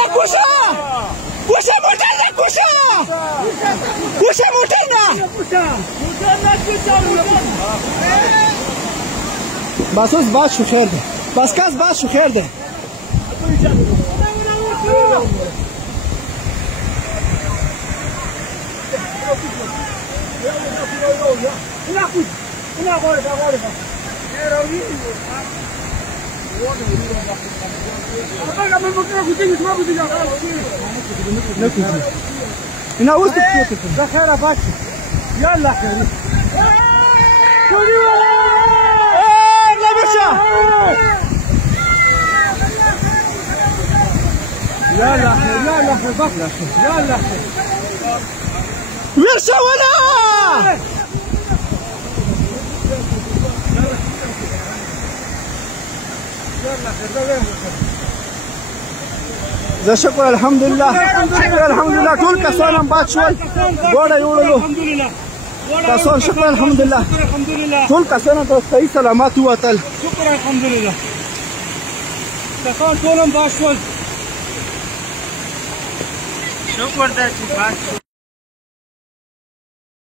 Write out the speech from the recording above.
نه کوشه کوشه موټر نه کوشه کوشه موټر نه بس اوس باد شو خیر ده بس کس باد شو خیر ده هنا وسط الكوتة ده خير باكي يلا خير لا باشا يلا خير يلا خير بطل يلا خير ورشة ولا زه شکر الحمدلله شکر الحمدلله ټول کسان هم باد شول ګوډه یې وړلو کسان شکر الحمدلله ټول کسان ته صحیح سلامت ووتل شکر الحمدلله کسان ټول هم باد شول شکر ده چې باد شول